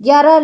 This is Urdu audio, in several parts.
11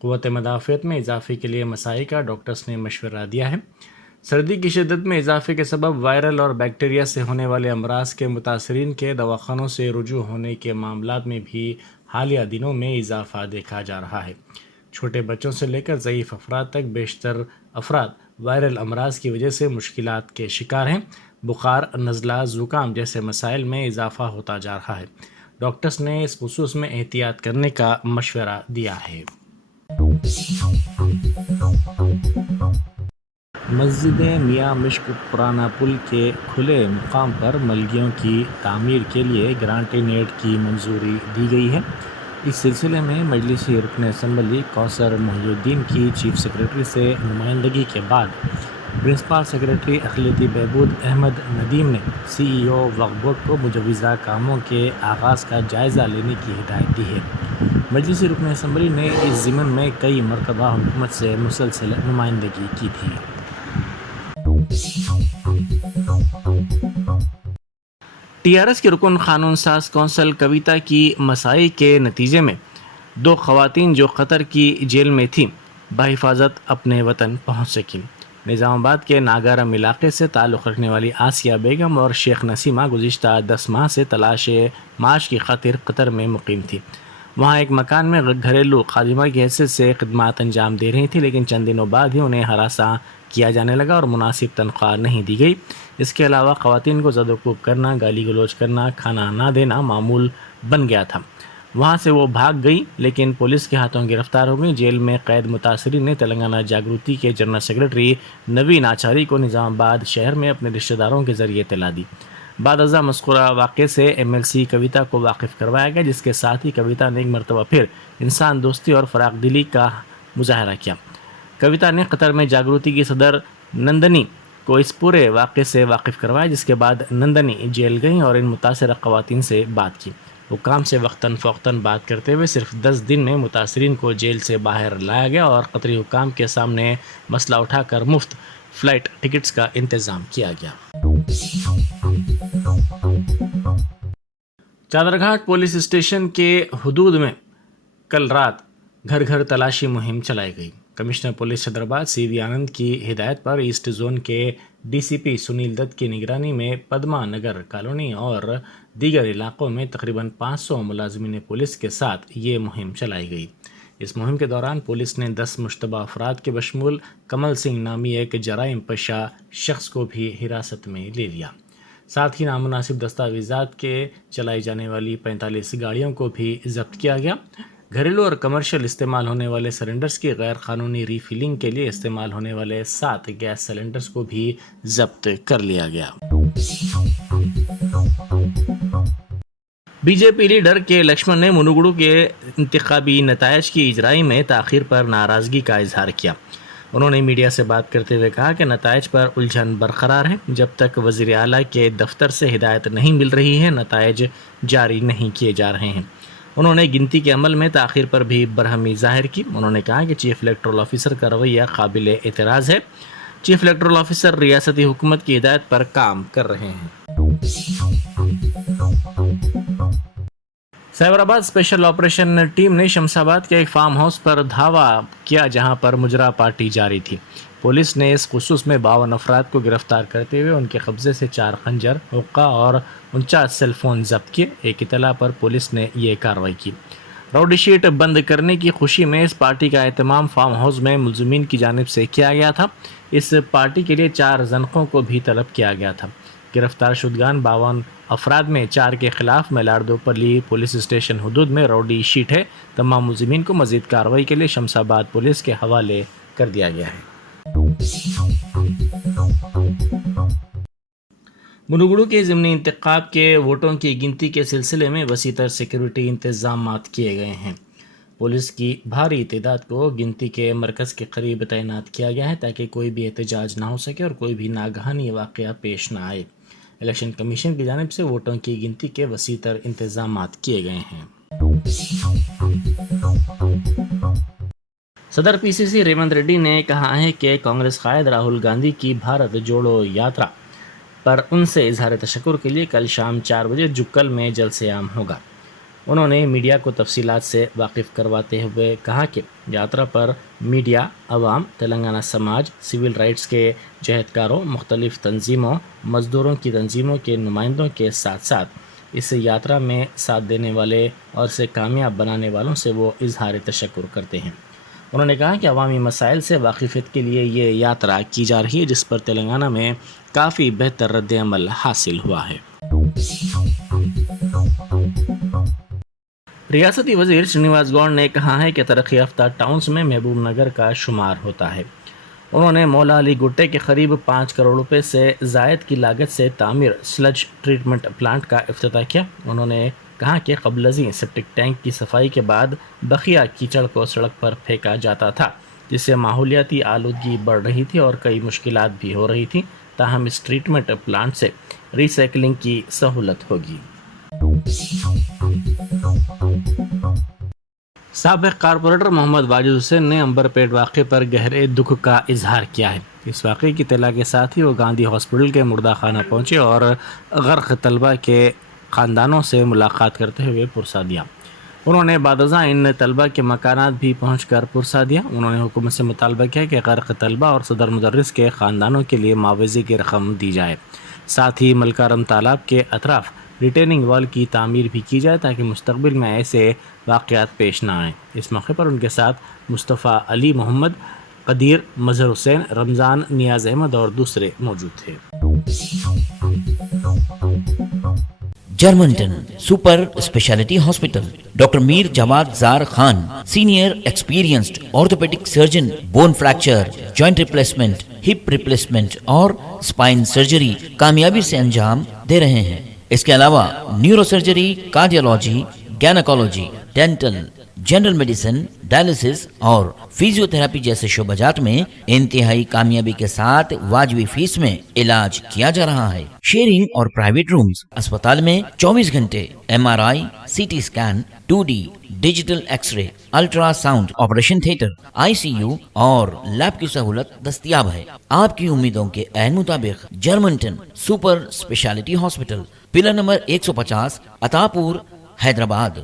قوت مدافعت میں اضافے کے لیے مساعی کا ڈاکٹرز نے مشورہ دیا ہے۔ سردی کی شدت میں اضافے کے سبب وائرل اور بیکٹیریا سے ہونے والے امراض کے متاثرین کے دواخانوں سے رجوع ہونے کے معاملات میں بھی حالیہ دنوں میں اضافہ دیکھا جا رہا ہے۔ چھوٹے بچوں سے لے کر ضعیف افراد تک بیشتر افراد وائرل امراض کی وجہ سے مشکلات کے شکار ہیں۔ بخار، نزلہ، زکام جیسے مسائل میں اضافہ ہوتا جا رہا ہے۔ ڈاکٹرز نے اس خصوص میں احتیاط کرنے کا مشورہ دیا ہے۔ مسجد میاں مشک پرانا پل کے کھلے مقام پر ملگیوں کی تعمیر کے لیے گرانٹ-ان ایڈ کی منظوری دی گئی ہے۔ اس سلسلے میں مجلسی رکن اسمبلی کوثر محی الدین کی چیف سیکرٹری سے نمائندگی کے بعد پرنسپل سیکرٹری اقلیتی بہبود احمد ندیم نے سی ای او وقف بورڈ کو مجوزہ کاموں کے آغاز کا جائزہ لینے کی ہدایت دی ہے۔ مجلسی رکن اسمبلی نے اس ضمن میں کئی مرتبہ حکومت سے مسلسل نمائندگی کی تھی۔ ٹی آر ایس کے رکن قانون ساز کونسل کویتا کی مساعی کے نتیجے میں 2 خواتین جو قطر کی جیل میں تھیں بحفاظت اپنے وطن پہنچ سکیں۔ نظام آباد کے ناگارم علاقے سے تعلق رکھنے والی آسیہ بیگم اور شیخ نسیمہ گزشتہ 10 ماہ سے تلاش معاش کی خاطر قطر میں مقیم تھی۔ وہاں ایک مکان میں گھریلو خادمہ کی حیثیت سے خدمات انجام دے رہی تھی، لیکن چند دنوں بعد ہی انہیں ہراساں کیا جانے لگا اور مناسب تنخواہ نہیں دی گئی۔ اس کے علاوہ خواتین کو زد و کوب کرنا، گالی گلوچ کرنا، کھانا نہ دینا معمول بن گیا تھا۔ وہاں سے وہ بھاگ گئی لیکن پولیس کے ہاتھوں گرفتار ہو گئی۔ جیل میں قید متاثرین نے تلنگانہ جاگرتی کے جنرل سیکرٹری نوین آچاری کو نظام آباد شہر میں اپنے رشتہ داروں کے ذریعے اطلاع دی۔ بعد ازاں مذکورہ واقعے سے ایم ایل سی کویتا کو واقف کروایا گیا، جس کے ساتھ ہی کویتا نے ایک مرتبہ پھر انسان دوستی اور فراخ دلی کا مظاہرہ کیا۔ کویتا نے قطر میں جاگرتی کی صدر نندنی کو اس پورے واقعے سے واقف کروایا، جس کے بعد نندنی جیل گئیں اور ان متاثرہ خواتین سے بات کی۔ حکام سے وقتاً فوقتاً بات کرتے ہوئے صرف 10 دن میں متاثرین کو جیل سے باہر لایا گیا اور قطری حکام کے سامنے مسئلہ اٹھا کر مفت فلائٹ ٹکٹس کا انتظام کیا گیا۔ چادرگھاٹ پولیس اسٹیشن کے حدود میں کل رات گھر گھر تلاشی مہم چلائی گئی۔ کمشنر پولیس حیدرآباد سی وی آنند کی ہدایت پر ایسٹ زون کے ڈی سی پی سنیل دت کی نگرانی میں پدما نگر کالونی اور دیگر علاقوں میں تقریباً 500 ملازمین پولیس کے ساتھ یہ مہم چلائی گئی۔ اس مہم کے دوران پولیس نے 10 مشتبہ افراد کے بشمول کمل سنگھ نامی ایک جرائم پیشہ شخص کو بھی حراست میں لے لیا۔ ساتھ ہی نامناسب دستاویزات کے چلائی جانے والی 45 گاڑیوں کو بھی ضبط کیا گیا۔ گھریلو اور کمرشل استعمال ہونے والے سلنڈرز کی غیر قانونی ری فلنگ کے لیے استعمال ہونے والے 7 گیس سلنڈرز کو بھی ضبط کر لیا گیا۔ بی جے پی لیڈر کے لکشمن نے منوگڑو کے انتخابی نتائج کی اجرائی میں تاخیر پر ناراضگی کا اظہار کیا۔ انہوں نے میڈیا سے بات کرتے ہوئے کہا کہ نتائج پر الجھن برقرار ہے۔ جب تک وزیر اعلیٰ کے دفتر سے ہدایت نہیں مل رہی ہے، نتائج جاری نہیں کیے جا رہے ہیں۔ انہوں نے گنتی کے عمل میں تاخیر پر بھی برہمی ظاہر کی۔ انہوں نے کہا کہ چیف الیکٹورل آفیسر کا رویہ قابل اعتراض ہے۔ چیف الیکٹورل آفیسر ریاستی حکومت کی ہدایت پر کام کر رہے ہیں۔ سائبر آباد اسپیشل آپریشن ٹیم نے شمس آباد کے ایک فارم ہاؤس پر دھاوا کیا جہاں پر مجرا پارٹی جاری تھی۔ پولیس نے اس خصوص میں 52 افراد کو گرفتار کرتے ہوئے ان کے قبضے سے 4 خنجر، حقہ اور 49 سیل فون ضبط کیے۔ ایک اطلاع پر پولیس نے یہ کارروائی کی۔ راؤڈی شیٹ بند کرنے کی خوشی میں اس پارٹی کا اہتمام فارم ہاؤس میں ملزمین کی جانب سے کیا گیا تھا۔ اس پارٹی کے لیے 4 زنقوں کو بھی طلب کیا گیا تھا۔ گرفتار شدگان 52 افراد میں 4 کے خلاف میلاردوپلی پولیس اسٹیشن حدود میں راؤڈی شیٹ ہے۔ تمام ملزمین کو مزید کارروائی کے لیے شمس آباد پولیس کے حوالے کر دیا گیا ہے۔ منوگڑو کے ضمنی انتخاب کے ووٹوں کی گنتی کے سلسلے میں وسیع تر سیکورٹی انتظامات کیے گئے ہیں۔ پولیس کی بھاری تعداد کو گنتی کے مرکز کے قریب تعینات کیا گیا ہے تاکہ کوئی بھی احتجاج نہ ہو سکے اور کوئی بھی ناگہانی واقعہ پیش نہ آئے۔ الیکشن کمیشن کی جانب سے ووٹوں کی گنتی کے وسیع تر انتظامات کیے گئے ہیں۔ صدر پی سی سی ریونت ریڈی نے کہا ہے کہ کانگریس قائد راہل گاندھی کی بھارت جوڑو یاترا پر ان سے اظہار تشکر کے لیے کل شام 4 بجے جکل میں جلسہ عام ہوگا۔ انہوں نے میڈیا کو تفصیلات سے واقف کرواتے ہوئے کہا کہ یاترا پر میڈیا، عوام، تلنگانہ سماج، سول رائٹس کے جہدکاروں، مختلف تنظیموں، مزدوروں کی تنظیموں کے نمائندوں کے ساتھ ساتھ اس یاترا میں ساتھ دینے والے اور اسے کامیاب بنانے والوں سے وہ اظہار تشکر کرتے ہیں۔ انہوں نے کہا کہ عوامی مسائل سے واقفیت کے لیے یہ یاترا کی جا رہی ہے، جس پر تلنگانہ میں کافی بہتر رد عمل حاصل ہوا ہے۔ ریاستی وزیر شرینواس گوڑ نے کہا ہے کہ ترقی یافتہ ٹاؤنز میں محبوب نگر کا شمار ہوتا ہے۔ انہوں نے مولا علی گٹے کے قریب 5 کروڑ روپے سے زائد کی لاگت سے تعمیر سلج ٹریٹمنٹ پلانٹ کا افتتاح کیا۔ انہوں نے کہا کہ قبل ازیں سیپٹک ٹینک کی صفائی کے بعد بقیہ کیچڑ کو سڑک پر پھینکا جاتا تھا، جس سے ماحولیاتی آلودگی بڑھ رہی تھی اور کئی مشکلات بھی ہو رہی تھیں، تاہم اس ٹریٹمنٹ پلانٹ سے ری سائیکلنگ کی سہولت ہوگی۔ سابق کارپوریٹر محمد واجد حسین نے عنبر پیٹ واقعے پر گہرے دکھ کا اظہار کیا ہے۔ اس واقعے کی اطلاع کے ساتھ ہی وہ گاندھی ہاسپٹل کے مردہ خانہ پہنچے اور غرق طلبہ کے خاندانوں سے ملاقات کرتے ہوئے پرسہ دیا۔ انہوں نے بعد ازاں ان طلبہ کے مکانات بھی پہنچ کر پرسہ دیا۔ انہوں نے حکومت سے مطالبہ کیا کہ غرق طلبہ اور صدر مدرس کے خاندانوں کے لیے معاوضے کی رقم دی جائے، ساتھ ہی ملکارم تالاب کے اطراف ریٹیننگ وال کی تعمیر بھی کی جائے تاکہ مستقبل میں ایسے واقعات پیش نہ آئیں۔ اس موقع پر ان کے ساتھ مصطفیٰ علی محمد، قدیر، مظہر حسین، رمضان، نیاز احمد اور دوسرے موجود تھے۔ Germanton super speciality hospital, doctor Mir Jawad Zar Khan, senior experienced orthopaedic surgeon, bone fracture, joint replacement, hip replacement اور اسپائن سرجری کامیابی سے انجام دے رہے ہیں۔ اس کے علاوہ neurosurgery, cardiology, gynaecology, dental, general medicine, dialysis اور فزیو تھراپی جیسے شعبہ جات میں انتہائی کامیابی کے ساتھ واجبی فیس میں علاج کیا جا رہا ہے۔ شیئرنگ اور پرائیویٹ رومز، اسپتال میں 24 گھنٹے MRI، CT scan, 2D digital X ray, ultra sound, operation theatre, ICU اور لیب کی سہولت دستیاب ہے۔ آپ کی امیدوں کے عین مطابق Germanton super speciality hospital, pillar number 150، عطا پور، حیدرآباد۔